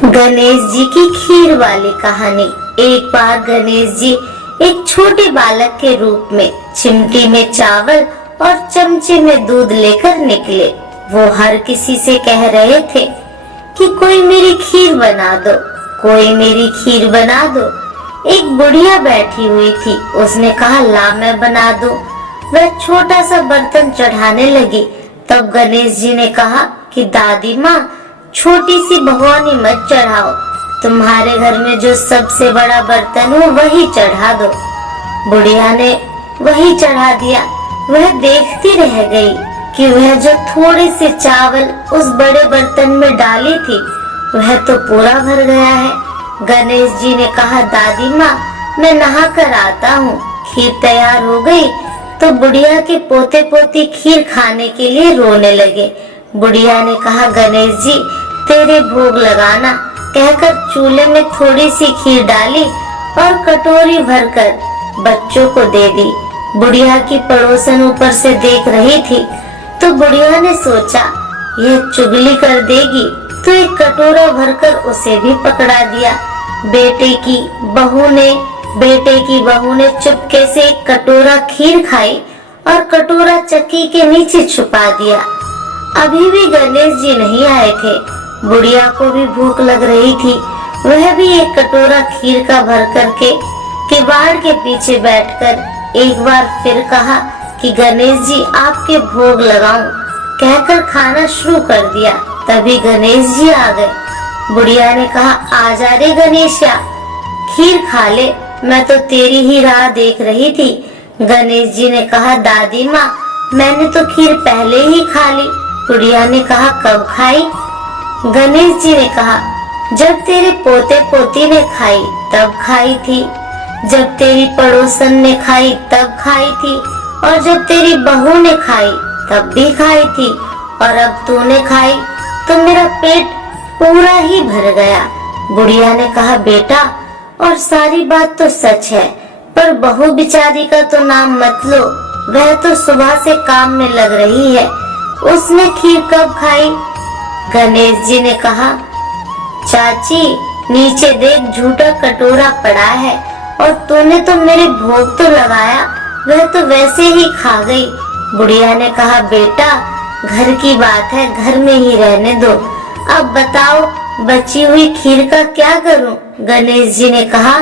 गणेश जी की खीर वाली कहानी। एक बार गणेश जी एक छोटे बालक के रूप में चिमटी में चावल और चमचे में दूध लेकर निकले। वो हर किसी से कह रहे थे कि कोई मेरी खीर बना दो, कोई मेरी खीर बना दो। एक बुढ़िया बैठी हुई थी, उसने कहा ला मैं बना दूं। वह छोटा सा बर्तन चढ़ाने लगी। तब गणेश जी ने कहा कि दादी माँ, छोटी सी भगोनी मत चढ़ाओ, तुम्हारे घर में जो सबसे बड़ा बर्तन हो वही चढ़ा दो। बुढ़िया ने वही चढ़ा दिया। वह देखती रह गई कि वह जो थोड़े से चावल उस बड़े बर्तन में डाली थी वह तो पूरा भर गया है। गणेश जी ने कहा दादी माँ, मैं नहा कर आता हूँ। खीर तैयार हो गई तो बुढ़िया के पोते पोती खीर खाने के लिए रोने लगे। बुढ़िया ने कहा गणेश जी, तेरे भोग लगाना, कहकर चूल्हे में थोड़ी सी खीर डाली और कटोरी भरकर बच्चों को दे दी। बुढ़िया की पड़ोसन ऊपर से देख रही थी तो बुढ़िया ने सोचा यह चुगली कर देगी, तो एक कटोरा भरकर उसे भी पकड़ा दिया। बेटे की बहू ने चुपके से एक कटोरा खीर खाई और कटोरा चक्की के नीचे छुपा दिया। अभी भी गणेश जी नहीं आए थे। बुढ़िया को भी भूख लग रही थी। वह भी एक कटोरा खीर का भर करके किवाड़ के पीछे बैठकर एक बार फिर कहा कि गणेश जी आपके भोग लगाऊं, कहकर खाना शुरू कर दिया। तभी गणेश जी आ गए। बुढ़िया ने कहा आजा रे गणेशया, खीर खा ले, मैं तो तेरी ही राह देख रही थी। गणेश जी ने कहा दादी माँ, मैंने तो खीर पहले ही खा ली। बुढ़िया ने कहा कब खाई? गणेश जी ने कहा जब तेरे पोते पोती ने खाई तब खाई थी, जब तेरी पड़ोसन ने खाई तब खाई थी, और जब तेरी बहू ने खाई तब भी खाई थी, और अब तूने खाई तो मेरा पेट पूरा ही भर गया। बुढ़िया ने कहा बेटा, और सारी बात तो सच है, पर बहू बिचारी का तो नाम मत लो, वह तो सुबह से काम में लग रही है, उसने खीर कब खाई? गणेश जी ने कहा चाची, नीचे देख झूठा कटोरा पड़ा है, और तूने तो मेरे भोग तो लगाया, वह तो वैसे ही खा गई। बुढ़िया ने कहा बेटा, घर की बात है, घर में ही रहने दो। अब बताओ बची हुई खीर का क्या करूं? गणेश जी ने कहा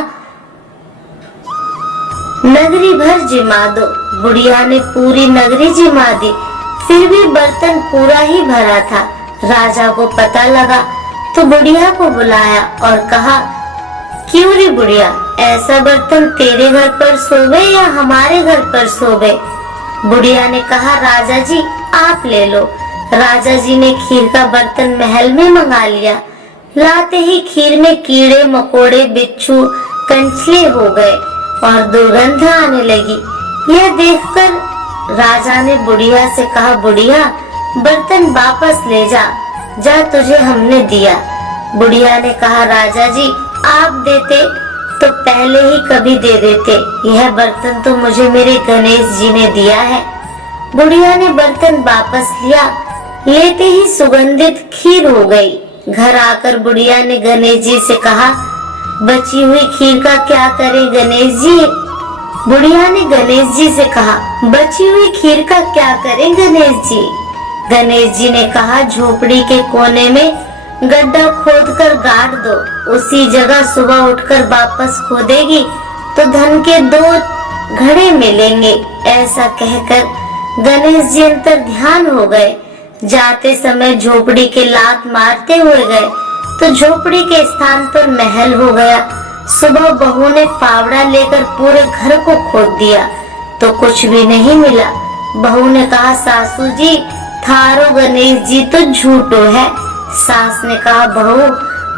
नगरी भर जिमा दो। बुढ़िया ने पूरी नगरी जिमा दी, फिर भी बर्तन पूरा ही भरा था। राजा को पता लगा तो बुढ़िया को बुलाया और कहा क्यों रे बुढ़िया, ऐसा बर्तन तेरे घर पर सोवे या हमारे घर पर सोवे? बुढ़िया ने कहा राजा जी आप ले लो। राजा जी ने खीर का बर्तन महल में मंगा लिया। लाते ही खीर में कीड़े मकोड़े बिच्छू कंचले हो गए और दुर्गंध आने लगी। यह देखकर राजा ने बुढ़िया से कहा बुढ़िया, बर्तन वापस ले जा, जा तुझे हमने दिया। बुढ़िया ने कहा राजा जी आप देते तो पहले ही कभी दे देते, यह बर्तन तो मुझे मेरे गणेश जी ने दिया है। बुढ़िया ने बर्तन वापस लिया, लेते ही सुगंधित खीर हो गई। घर आकर बुढ़िया ने गणेश जी से कहा बची हुई खीर का क्या करें गणेश जी? बुढ़िया ने गणेश जी से कहा बची हुई खीर का क्या करें गणेश जी? गणेश जी ने कहा झोपड़ी के कोने में गड्ढा खोदकर गाड़ दो, उसी जगह सुबह उठकर वापस खोदेगी तो धन के 2 घड़े मिलेंगे। ऐसा कहकर गणेश जी अंतर ध्यान हो गए। जाते समय झोपड़ी के लात मारते हुए गए तो झोपड़ी के स्थान पर महल हो गया। सुबह बहू ने फावड़ा लेकर पूरे घर को खोद दिया तो कुछ भी नहीं मिला। बहू ने कहा सासू जी, थारो गणेश जी तो झूठो है। सास ने कहा बहू,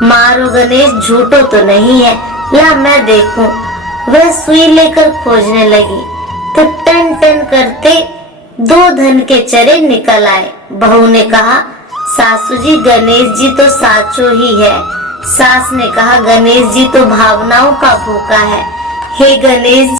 मारो गणेश झूठो तो नहीं है, ला मैं देखूं। वह सुई लेकर खोजने लगी तो टन टन करते 2 धन के चरे निकल आए। बहू ने कहा सासू जी, गणेश जी तो साचो ही है। सास ने कहा गणेश जी तो भावनाओं का भूखा है। हे गणेश